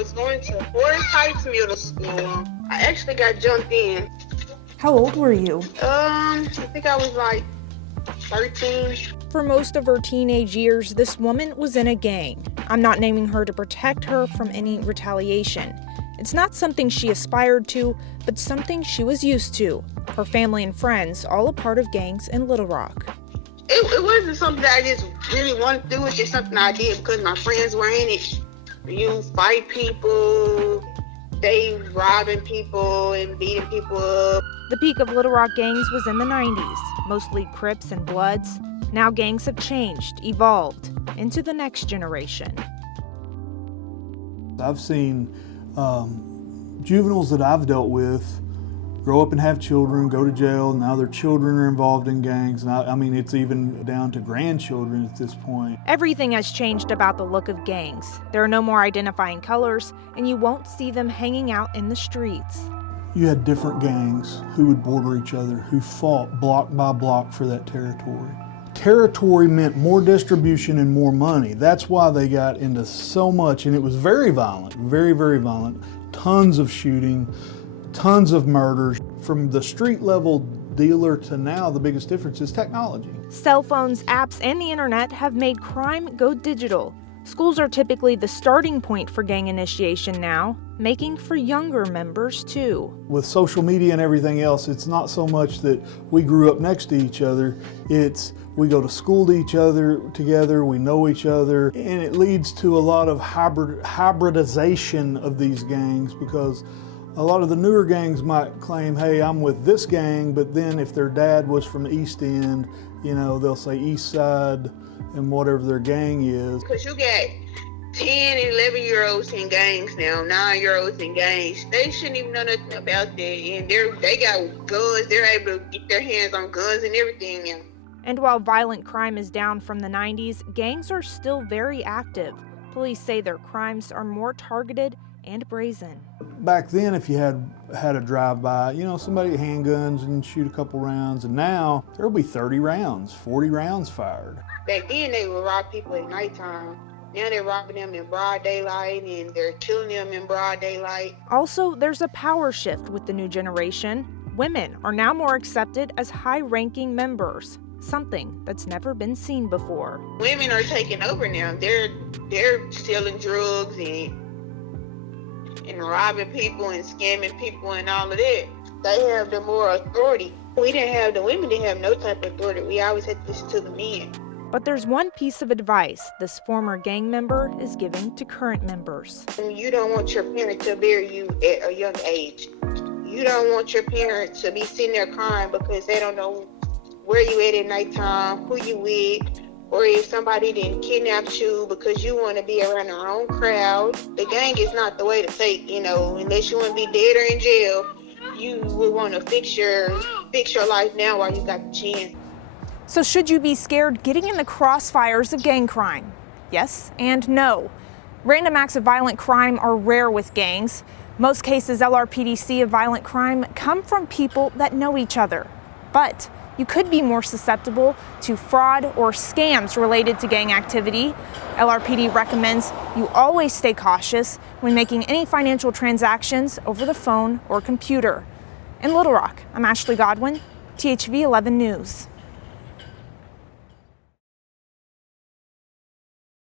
was going to Forest Heights Middle School. I actually got jumped in. How old were you? I think I was like 13. For most of her teenage years, this woman was in a gang. I'm not naming her to protect her from any retaliation. It's not something she aspired to, but something she was used to. Her family and friends, all a part of gangs in Little Rock. It wasn't something that I just really wanted to do. It's just something I did because my friends were in it. You fight people, they robbing people and beating people up. The peak of Little Rock gangs was in the 90s, mostly Crips and Bloods. Now gangs have changed, evolved into the next generation. I've seen juveniles that I've dealt with grow up and have children, go to jail. Now their children are involved in gangs. And I mean, it's even down to grandchildren at this point. Everything has changed about the look of gangs. There are no more identifying colors, and you won't see them hanging out in the streets. You had different gangs who would border each other, who fought block by block for that territory. Territory meant more distribution and more money. That's why they got into so much, and it was very violent, very, very violent. Tons of shooting, tons of murders. From the street level dealer to now, the biggest difference is technology. Cell phones, apps, and the internet have made crime go digital. Schools are typically the starting point for gang initiation now, making for younger members too. With social media and everything else, it's not so much that we grew up next to each other, it's we go to school to each other together, we know each other, and it leads to a lot of hybridization of these gangs, because a lot of the newer gangs might claim, hey, I'm with this gang, but then if their dad was from the East End, you know, they'll say East Side and whatever their gang is. Because you got 10 and 11-year-olds in gangs now, 9-year-olds in gangs. They shouldn't even know nothing about that. And they got guns. They're able to get their hands on guns and everything now. And while violent crime is down from the 90s, gangs are still very active. Police say their crimes are more targeted and brazen. Back then, if you had a drive-by, you know, somebody with handguns and shoot a couple rounds, and now there'll be 30 rounds, 40 rounds fired. Back then, they would rob people at nighttime. Now they're robbing them in broad daylight, and they're killing them in broad daylight. Also, there's a power shift with the new generation. Women are now more accepted as high-ranking members, something that's never been seen before. Women are taking over now. They're selling drugs and robbing people and scamming people and all of that. They have the more authority. We didn't have, the women didn't have no type of authority. We always had to listen to the men. But there's one piece of advice this former gang member is giving to current members. You don't want your parent to bury you at a young age. You don't want your parent to be sitting there crying because they don't know where you at nighttime, who you with, or if somebody didn't kidnap you because you want to be around the wrong crowd. The gang is not the way to take, you know, unless you want to be dead or in jail, you would want to fix your life now while you got the chance. So should you be scared getting in the crossfires of gang crime? Yes and no. Random acts of violent crime are rare with gangs. Most cases LRPD see of violent crime come from people that know each other. But you could be more susceptible to fraud or scams related to gang activity. LRPD recommends you always stay cautious when making any financial transactions over the phone or computer. In Little Rock, I'm Ashley Godwin, THV 11 News.